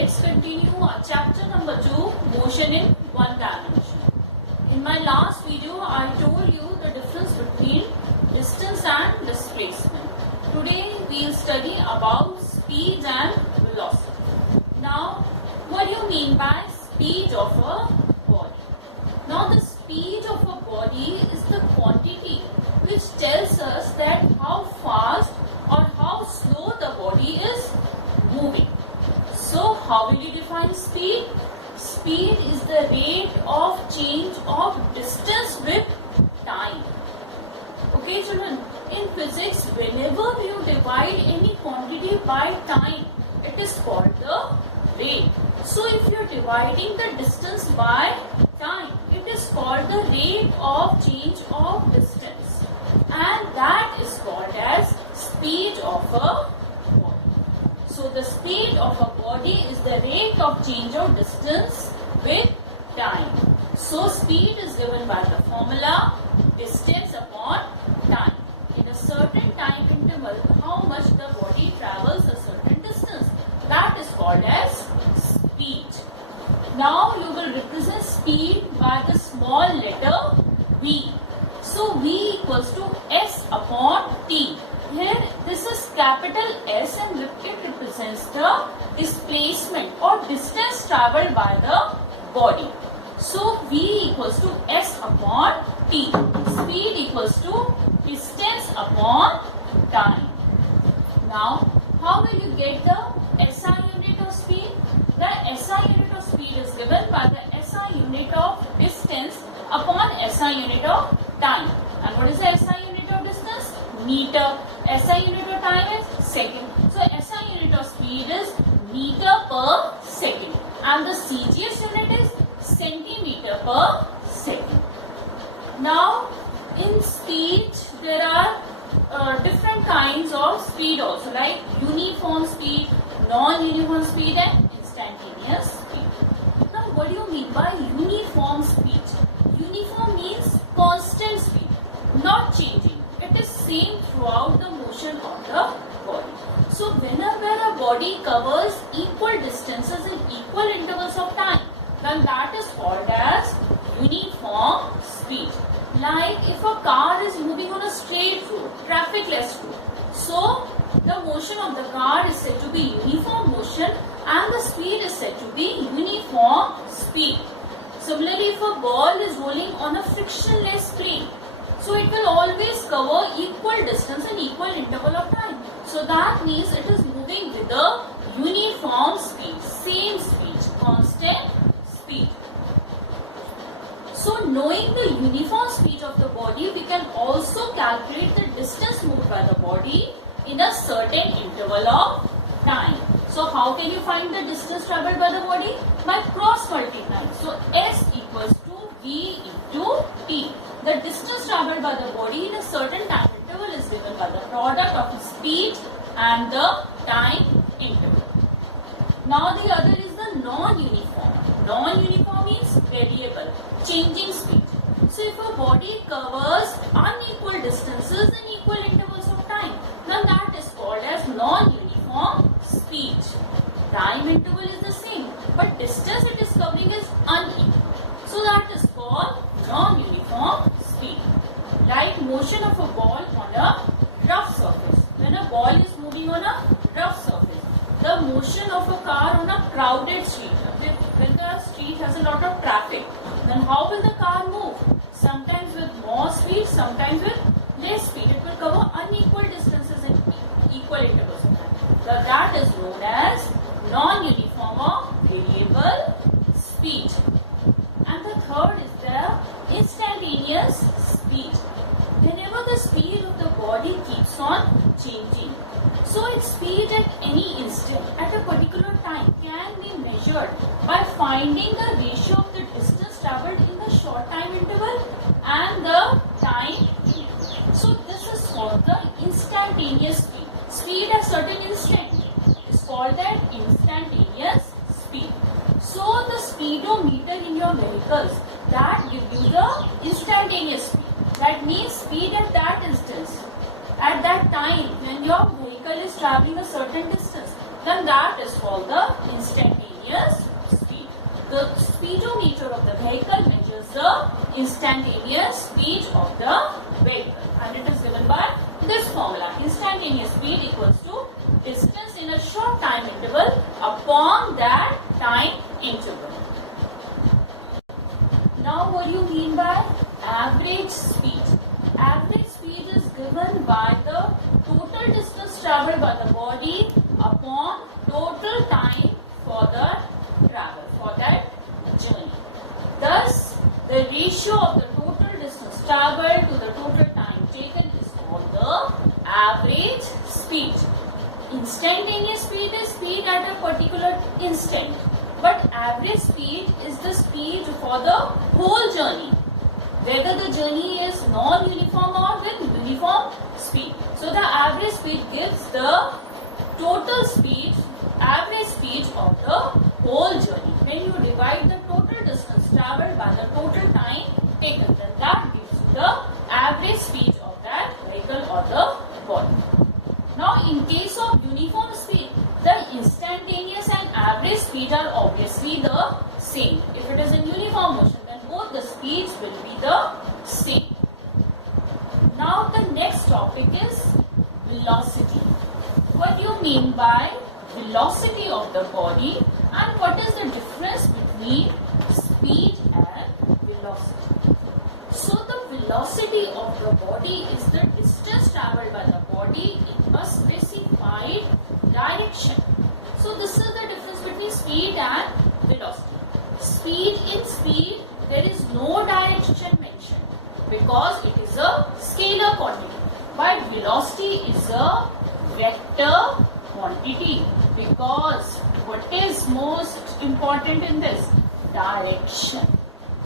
let's continue our chapter number 2, motion in one dimension. In my last video, I told you the difference between distance and displacement. Today, we will study about speed and velocity. Now, what do you mean by speed of a body? Now, the speed of a body is the quantity which tells us that how fast or how slow the body is moving. So, how will you define speed? Speed is the rate of change of distance with time. Okay, children, in physics, whenever you divide any quantity by time, it is called the rate. So, if you are dividing the distance by time, it is called the rate of change of distance, and that is called as speed of a body. So, the speed of a body is the rate of change of distance with time. So, speed is given by the formula distance upon time. In a certain time interval, how much the body travels a certain distance. That is called as speed. Now, you will represent speed by the small letter v. So, v equals to s upon t. Here, this is capital S and it represents the displacement or distance travelled by the body. So, v equals to s upon t. Speed equals to distance upon time. Now, how will you get the SI unit of speed? The SI unit of speed is given by the SI unit of distance upon SI unit of time. And what is the SI unit of distance? Meter. SI unit of time is second. So, SI unit of speed is meter per second. And the CGS unit is centimeter per second. Now, in speed, there are different kinds of speed also, like uniform speed, non-uniform speed and instantaneous speed. Now, what do you mean by uniform speed? Uniform means constant speed, not changing. It is same throughout the motion of the body. So, whenever a body covers equal distances in equal intervals of time, then that is called as uniform speed. Like if a car is moving on a straight road, traffic-less road, so the motion of the car is said to be uniform motion and the speed is said to be uniform speed. Similarly, if a ball is rolling on a frictionless plane, so it will always cover equal distance and equal interval of time. So that means it is moving with a uniform speed, same speed, constant speed. So knowing the uniform speed of the body, we can also calculate the distance moved by the body in a certain interval of time. So how can you find the distance travelled by the body? By cross multiplying. So S equals to V into T. The distance travelled by the body in a certain time interval is given by the product of the speed and the time interval. Now the other is the non-uniform. Non-uniform means variable, changing speed. So if a body covers unequal distances in equal intervals of time, then that is called as non-uniform speed. Time interval is the same, but distance it is covering is unequal. So that is called non-uniform speed. Like motion of a ball on a rough surface. When a ball is moving on a rough surface, the motion of a car on a crowded street. When the street has a lot of traffic, then how will the car move? Sometimes with more speed, sometimes with less speed. It will cover unequal distances in equal intervals of time. So that is known as non-uniform or variable speed. And the third is the instantaneous speed. Whenever the speed of the body keeps on changing, so its speed at any instant at a particular time can be measured by finding the ratio of the distance travelled in the short time interval and the time interval. So this is called the instantaneous speed. Speed at certain instant is called that instantaneous speed. So the speedometer in your vehicles, that gives you the instantaneous speed. That means speed at that instance. At that time when your vehicle is travelling a certain distance, then that is called the instantaneous. instantaneous speed. The speedometer of the vehicle measures the instantaneous speed of the vehicle, and it is given by this formula. Instantaneous speed equals to distance in a short time interval upon that time interval. Now, what do you mean by average speed? Average speed is given by the total distance travelled by the body upon total time for the travel, for that journey. Thus, the ratio of the total distance travelled to the total time taken is called the average speed. Instantaneous speed is speed at a particular instant, but average speed is the speed for the whole journey, whether the journey is non-uniform or with uniform speed. So the average speed gives the total speed, average speed of the whole journey. When you divide the total distance travelled by the total time taken, then that gives you the average speed of that vehicle or the body. Now, in case of uniform speed, the instantaneous and average speed are obviously the same. If it is in uniform motion, then both the speeds will be the same. Now, the next topic is velocity. What do you mean by velocity of the body, and what is the difference between speed and velocity? So, the velocity of the body is the distance travelled by the body in a specified direction. So, this is the difference between speed and velocity. In speed, there is no direction mentioned because it is a scalar quantity, but velocity is a vector quantity, because what is most important in this? Direction.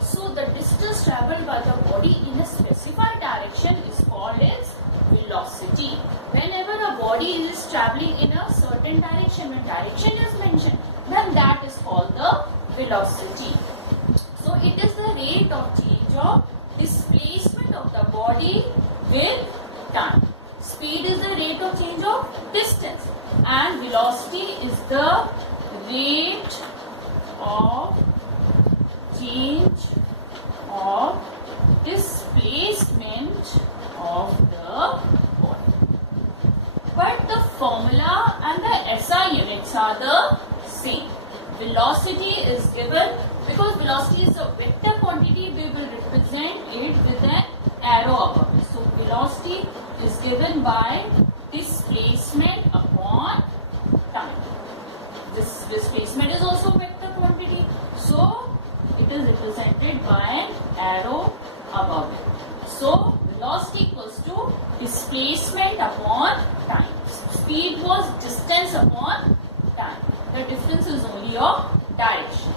So the distance travelled by the body in a specified direction is called as velocity. Whenever a body is travelling in a certain direction, when direction is mentioned, then that is called the velocity. So it is the rate of change of displacement of the body with time. Speed is the rate of change of distance, and velocity is the rate of change of displacement of the body. But the formula and the SI units are the same. Velocity is given, because velocity is a vector quantity, we will represent it with an arrow above it. So velocity is given by displacement upon time. This displacement is also vector quantity, so it is represented by an arrow above it. So velocity equals to displacement upon time. Speed was distance upon time. The difference is only of direction.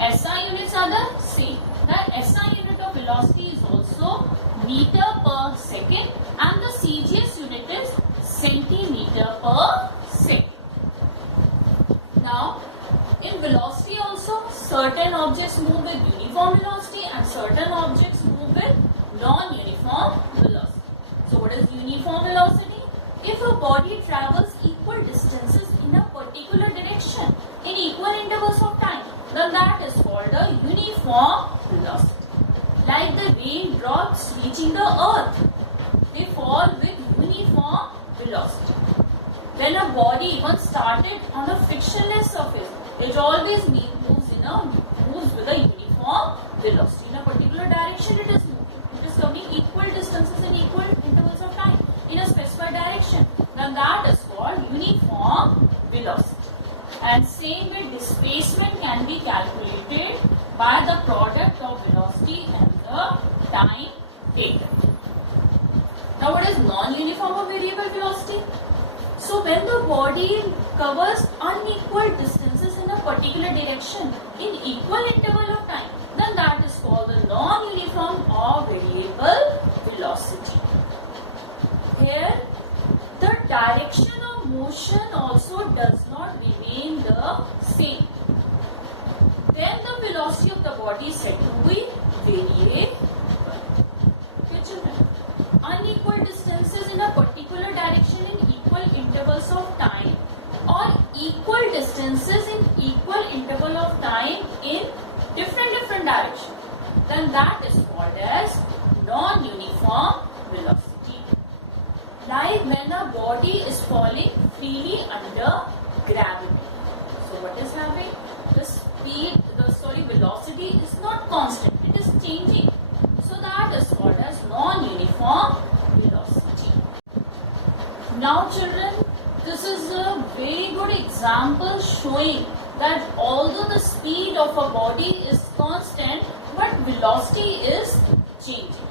SI units are the same. The SI unit of velocity is also meter per second, and the CGS unit is centimeter per second. Now, in velocity also, certain objects move with uniform velocity and certain objects move with non-uniform velocity. So what is uniform velocity? If a body travels equal distances in a particular direction in equal intervals of time, then that is called a uniform velocity. Like the raindrops reaching the earth, they fall with uniform velocity. When a body even started on a frictionless surface, it always moves with a uniform velocity. In a particular direction it is moving. It is covering equal distances in equal intervals of time in a specified direction. Then that is called uniform velocity. And same way, displacement can be calculated by the product of velocity and the time taken. Now, what is non-uniform or variable velocity? So, when the body covers unequal distances in a particular direction in equal interval of time, then that is called the non-uniform or variable velocity. Here, the direction of motion also does not remain the same. Then the velocity of the body is said to be variable. Okay, children. Unequal distances in a particular direction in equal intervals of time or equal distances in equal interval of time in different direction, then that is called as non-uniform velocity. Like when a body is falling freely under gravity. So what is happening? Velocity is not constant, it is changing. So that is called as non-uniform velocity. Now children, this is a very good example showing that although the speed of a body is constant, but velocity is changing.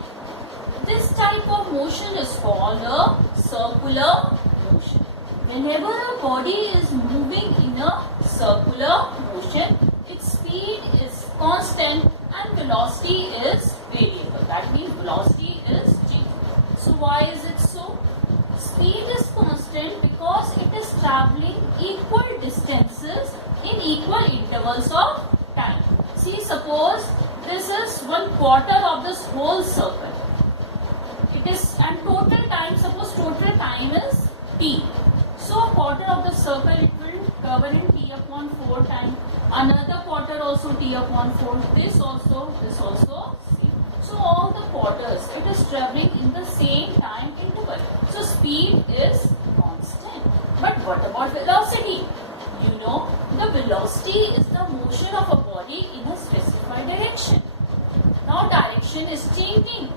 This type of motion is called a circular motion. Whenever a body is moving in a circular motion, its speed is constant and velocity is variable. That means velocity is changing. So why is it so? Speed is constant because it is traveling equal distances in equal intervals of time. See, suppose this is 1/4 of this whole circle. It is, and total time, suppose total time is t. So a quarter of the circle it will cover in t upon 4 time. Another quarter also t upon 4. This also. So all the quarters it is traveling in the same time interval. So speed is constant. But what about velocity? You know, the velocity is the motion of a body in a specified direction. Now direction is changing.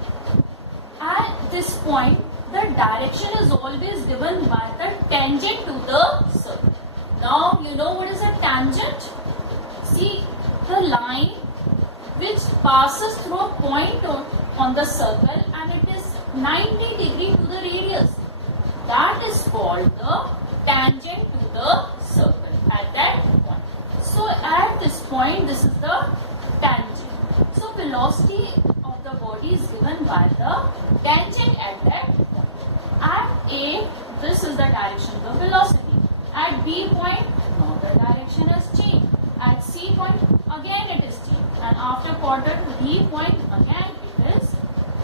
At this point, the direction is always given by the tangent to the circle. Now, you know what is a tangent? See, the line which passes through a point on the circle and it is 90 degrees to the radius. That is called the tangent to the circle at that point. So, at this point, this is the tangent. So, velocity of the body is given by the tangent at that point. At A, this is the direction of the velocity. At B point, now the direction has changed. At C point, again it is changed. And after quarter, D point, again it is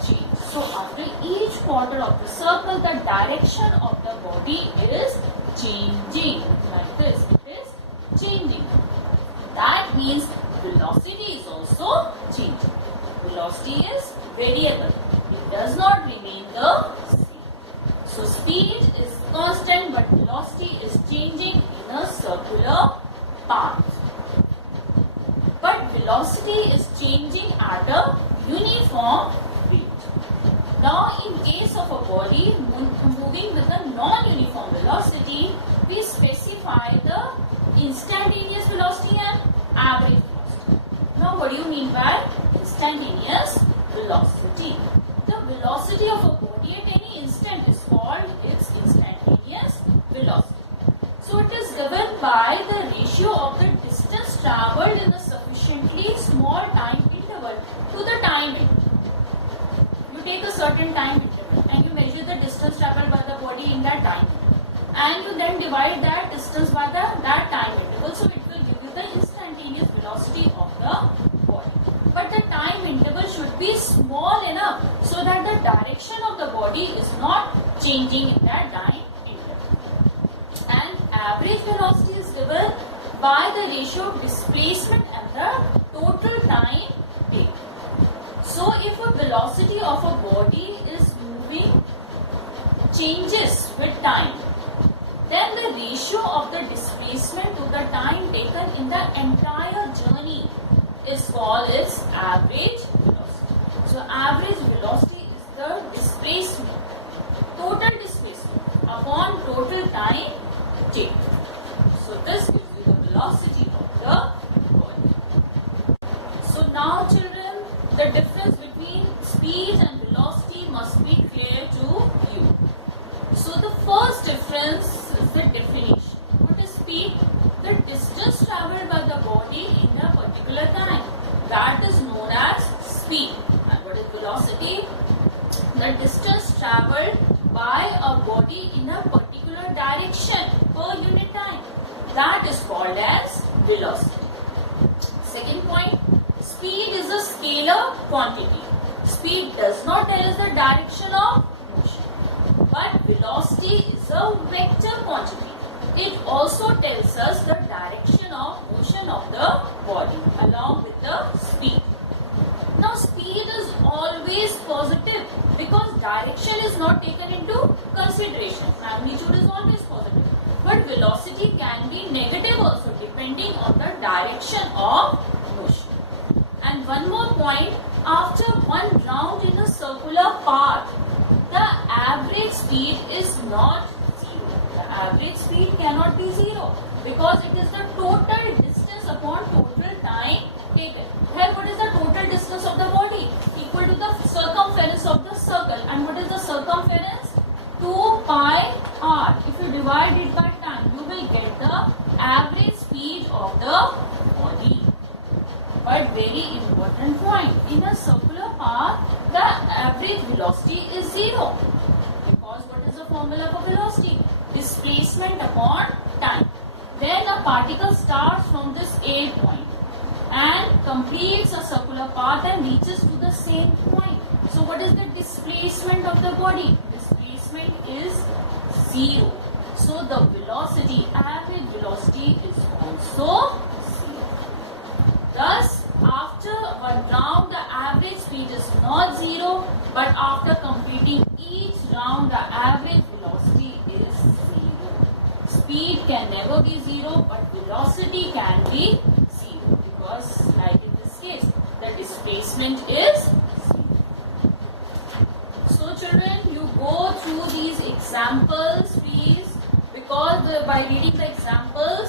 changed. So after each quarter of the circle, the direction of the body is changing. Like this, it is changing. That means velocity is also changing. Velocity is variable. It does not remain the same. So speed is constant but velocity is changing in a circular path. But velocity is changing at a uniform rate. Now in case of a body moving with a non-uniform velocity, we specify the instantaneous velocity and average velocity. Now what do you mean by instantaneous velocity? The velocity of a body at any instant is called its instantaneous velocity. So it is given by the ratio of the distance travelled in a sufficiently small time interval to the time interval. You take a certain time interval and you measure the distance travelled by the body in that time interval. And you then divide that distance by that time interval. So it will give you the instantaneous velocity of the body. But the time interval should be small enough so that the direction of the body is not changing in that time interval. And average velocity is given by the ratio of displacement and the total time taken. So if a velocity of a body is moving changes with time, then the ratio of the displacement to the time taken in the entire journey is called its average velocity. So average velocity is the displacement, total displacement upon total time taken. So this gives you the velocity of the body. So now children, the difference between speed and velocity must be clear to you. So the first difference is the definition. What is speed? The distance travelled by the body in a particular time. That is known as speed. And what is velocity? The distance travelled by a body in a particular direction per unit time. That is called as velocity. Second point, speed is a scalar quantity. Speed does not tell us the direction of motion. But velocity is a vector quantity. it also tells us the direction of motion of the body along with the speed. Now speed is always positive because direction is not taken into consideration. Magnitude is always positive. But velocity can be negative also depending on the direction of motion. And one more point, after one round in a circular path, the average speed is not zero. The average speed cannot be zero because it is the total distance upon total time taken. Here what is the total distance of the body? Equal to the circumference of the circle. And what is the circumference? 2 pi r. If you divide it by time, you will get the average speed of the body. But very important point, in a circular path, the average velocity is zero. Because what is the formula for velocity? Displacement upon time. Then a particle starts from this A point and completes a circular path and reaches to the same point. So what is the displacement of the body? Displacement is zero. So the velocity, average velocity is also zero. Thus, after one round, the average speed is not zero, but after completing each round, the average velocity is zero. Speed can never be zero, but velocity can be zero because, like in this case, the displacement is zero. So, children, you go through these examples, please, because by reading the examples,